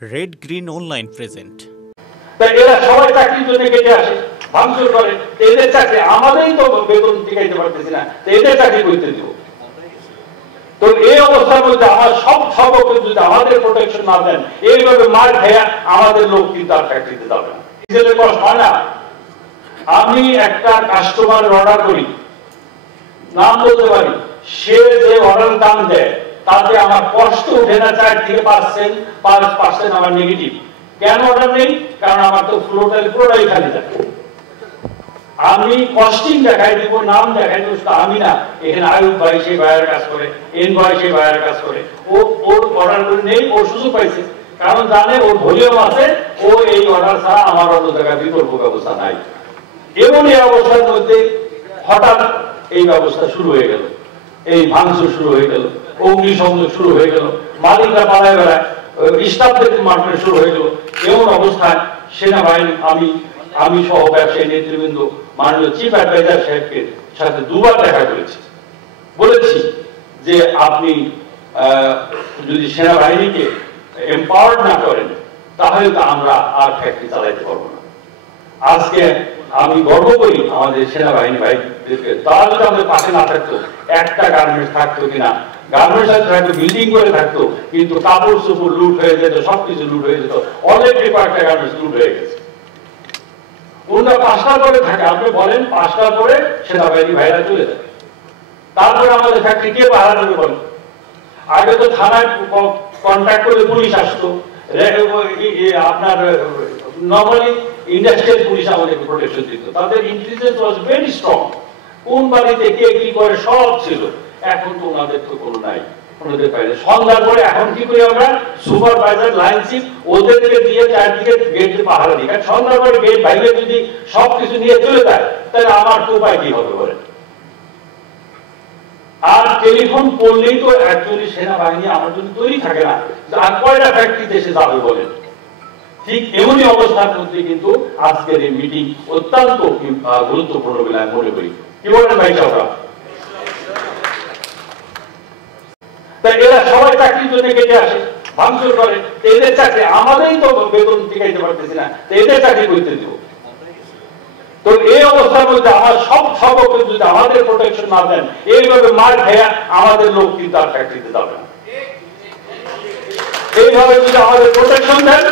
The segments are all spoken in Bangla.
Red green online present. তাই এরা সবাই চাকরির জন্য কেটে আসে, ভাঙচুর করে। এদের চাকরি আমাদেরই তো বেতন টিকাইতে পারতেছি না, এদের চাকরি করতে দিব। তো এই অবস্থার মধ্যে আমার সব যদি আমাদের প্রোটেকশন না দেন, এইভাবে মার খেয়া আমাদের লোক কিন্তু আর চাকরিতে যাবে না। নিজেদের কষ্ট হয় না। আমি একটা কাস্টমারের অর্ডার করি, নাম বলতে পারি, সে যে অর্ডার দাম দেয় তাতে আমার কষ্ট উঠে না 4 থেকে 5% আমার নেগেটিভ। কেন অর্ডার নেই? কারণ আমার তো ফ্লোটাল পুরোটাই খালি যায়। আমি কস্টিং দেখাই দিব, নাম দেখাই দিব, আমি না, এখানে আয়ুব ভাই সেই ভাইয়ের কাজ করে, এন ভাই সেই ভাইয়ের কাজ করে। ওর অর্ডার করে নেই, ওর সুযোগ পাইছে, কারণ জানে ওর ভলিউম আছে, ও এই অর্ডার ছাড়া আমার অন্য জায়গায় বিকল্প ব্যবস্থা নাই। এমন এই অবস্থার মধ্যে হঠাৎ এই ব্যবস্থা শুরু হয়ে গেল, এই ভাঙচুর শুরু হয়ে গেল, অগ্নিসংযোগ শুরু হয়ে গেল, মালিকরা পালায় বেড়ায়, স্টাফদের মারপিট শুরু হয়ে গেল। এমন অবস্থায় সেনাবাহিনী আমি সহ ব্যবসায়ী নেতৃবৃন্দ মাননীয় চিফ অ্যাডভাইজার সাহেবকে সাথে 2 বার দেখা করেছি, বলেছি যে আপনি যদি সেনাবাহিনীকে এম্পাওয়ার্ড না করেন তাহলে তো আমরা আর ফ্যাক্টরি চালাইতে পারবো না। আজকে আমি গর্ব করি আমাদের সেনাবাহিনী ভাইদেরকে। তারা যদি আমাদের পাশে না থাকতো, একটা গার্মেন্টস থাকতো কিনা, গার্মেন্টস থাকতো, বিল্ডিং করে থাকতো, কিন্তু কাপড় চোপড় লুট হয়ে যেত, সবকিছু লুট হয়ে যেত। অলরেডি কয়েকটা গার্মেন্টস লুট হয়ে গেছে। ওরা 5টার পরে থাকে, আপনি বলেন 5টার পরে সেনাবাহিনী ভাইরা চলে যায়, তারপরে আমাদের ফ্যাক্টরি কে পাহারা দেবে বলেন? আগে তো থানায় কন্ট্যাক্ট করলে পুলিশ আসতো, আপনার নর্মালি ইন্ডাস্ট্রিয়াল পুলিশ আমাদেরকে প্রোটেকশন দিত, তাদের ইন্টেলিজেন্স ওয়াজ ভেরি স্ট্রং, কোন বাড়িতে কে কি করে সব ছিল। এখন তো ওনাদের তো কোনো নাই, ওনাদের পাইলে সন্ধ্যার পরে এখন কি করি আমরা, সুপারভাইজার লাইন চিফ ওদেরকে দিয়ে চারদিকে গেট পাহারা দিই। কারণ সন্ধ্যার পরে গেট বাইরে যদি সবকিছু নিয়ে চলে যায় তাহলে আমার তো উপায় কি হবে বলেন? আর টেলিফোন করলেই তো অ্যাকচুয়ালি সেনাবাহিনী আমার জন্য তৈরি থাকে না, আর কয়টা ফ্যাক্টরিতে এসে যাবে বলেন? ঠিক এমনই অবস্থার মধ্যে কিন্তু আজকের এই মিটিং অত্যন্ত গুরুত্বপূর্ণ বলে আমি মনে করি। কি বলেন ভাই সাহেবরা? তাই এরা সবাই চাকরির জন্য কেটে আসে, ভাঙচুর করে। এদের চাকরি আমাদেরই তো বেতন টিকাইতে পারতেছি না, এদের চাকরি করতে দিব। তো এই অবস্থার মধ্যে আমার সব যদি আমাদের প্রোটেকশন না দেন, এইভাবে মার খেয়া আমাদের লোক কিন্তু আর ফ্যাক্টরিতে যাবে না। এইভাবে যদি আমাদের প্রোটেকশন দেন,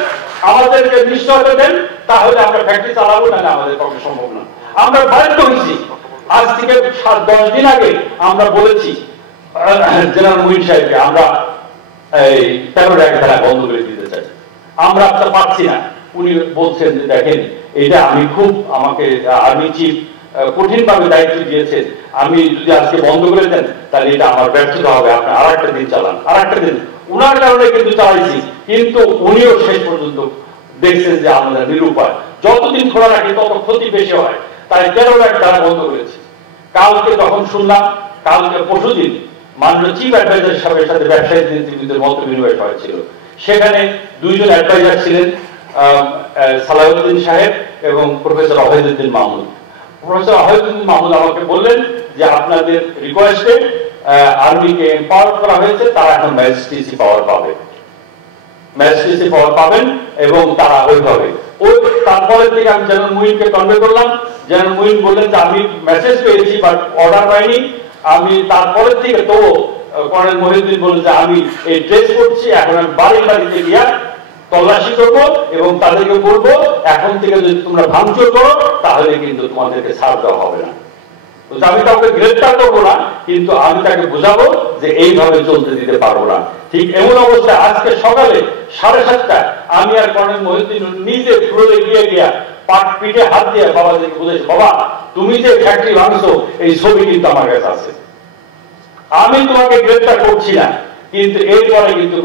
আমাদেরকে নিশ্চয়তা দেন, তাহলে আমরা ফ্যাক্টরি চালাবো না, আমাদের পক্ষে সম্ভব না। আমরা বাধ্য হয়েছি। আজ থেকে 10 দিন আগে আমরা বলেছি জেনারেল মুহিন সাহেবকে, আমরা এই টেরর অ্যাক্ট ধারা বন্ধ করে দিতে চাই, আমরা আপনার পাচ্ছি না। উনি বলছেন যে দেখেন, এটা আমাকে আর্মি চিফ কঠিনভাবে দায়িত্ব দিয়েছেন, আমি যদি আজকে বন্ধ করে দেন তাহলে এটা আমার ব্যর্থতা হবে, আপনি আরেকটা দিন চালান, আরেকটা দিন। উনার কারণে কিন্তু চালাইছি, কিন্তু উনিও শেষ পর্যন্ত দেখছেন যে আমরা নিরুপায়, যতদিন খোলা রাখি তত ক্ষতি বেশি হয়, তাই টেরর অ্যাক্ট ধারা বন্ধ করেছি। কালকে তখন শুনলাম, কালকে পরশুদিন মাননীয় চিফ অ্যাডভাইজার সাহেবের সাথে ব্যবসায়ী নেতৃবৃন্দের মত বিনিময় হয়েছিল। সেখানে 2 জন অ্যাডভাইজার ছিলেন, সালাউদ্দিন সাহেব এবং প্রফেসর অভয়উদ্দিন মাহমুদ। প্রফেসর অভয়উদ্দিন মাহমুদ আমাকে বললেন যে আপনাদের রিকোয়েস্টে আর্মিকে এম্পাওয়ার করা হয়েছে, তারা এখন ম্যাজিস্ট্রেসি পাওয়ার পাবে, ম্যাজিস্ট্রেসি পাওয়ার পাবেন, এবং তারা ওইভাবে তারপরে থেকে আমি জেনারেল মুহিনকে কনভে করলাম। জেনারেল মুহিন বললেন যে আমি মেসেজ পেয়েছি বাট অর্ডার পাইনি। আমি তারপরের থেকে তো কর্নেল মহিউদ্দিন বললেন যে আমি এই ট্রেস করছি, এখন আমি বাড়িতে গিয়া তল্লাশি করবো এবং তাদেরকে বলবো এখন থেকে যদি তোমরা ভাঙচুর করো তাহলে কিন্তু তোমাদেরকে ছাড় দেওয়া হবে না। আমি কাউকে গ্রেফতার করবো না, কিন্তু আমি তাকে বোঝাবো যে এইভাবে চলতে দিতে পারবো না। ঠিক এমন অবস্থায় আজকে সকালে 7:30টায় আমি আর কর্নেল মহিউদ্দিন নিজে ফ্লোরে গিয়া পিঠে হাত দিয়ে বাবাদেরকে বুঝেছি, বাবা তুমি যে ফ্যাক্টরি ভাঙছো এই ছবি কিন্তু আমার কাছে আছে, আমি তোমাকে গ্রেফতার করছি না, কিন্তু এরপরে কিন্তু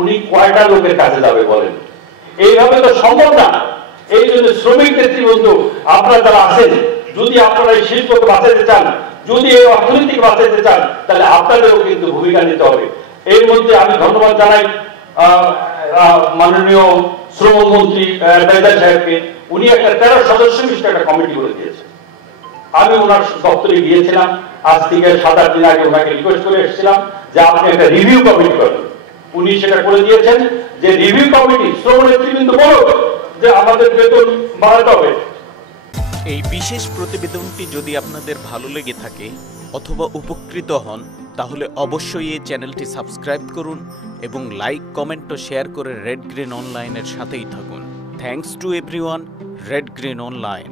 উনি কয়টা লোকের কাছে যাবে বলেন? এইভাবে তো সম্ভব না। এই জন্য শ্রমিক নেতৃবৃন্দ আপনারা যারা আছেন, যদি আপনারা এই শিল্পকে বাঁচাতে চান, যদি এই অর্থনীতিকে বাঁচাতে চান, তাহলে আপনাদেরও কিন্তু ভূমিকা নিতে হবে। এর মধ্যে আমি ধন্যবাদ জানাই মাননীয় শ্রমমন্ত্রী অ্যাডভাইজার সাহেবকে। উনি একটা 13 সদস্য বিশিষ্ট একটা কমিটি করে দিয়েছেন। আমি ওনার দপ্তরে গিয়েছিলাম, আজ থেকে 7-8 দিন আগে ওনাকে রিকোয়েস্ট করে এসেছিলাম যে আপনি একটা রিভিউ কমিটি করেন, উনি সেটা করে দিয়েছেন যে রিভিউ কমিটি শ্রম নেতৃবৃন্দ বলো যে আমাদের বেতন বাড়াতে হবে। এই বিশেষ প্রতিবেদনটি যদি আপনাদের ভালো লেগে থাকে অথবা উপকৃত হন তাহলে অবশ্যই এই চ্যানেলটি সাবস্ক্রাইব করুন এবং লাইক, কমেন্ট ও শেয়ার করে রেড গ্রিন অনলাইনের সাথেই থাকুন। Thanks to everyone, red green online.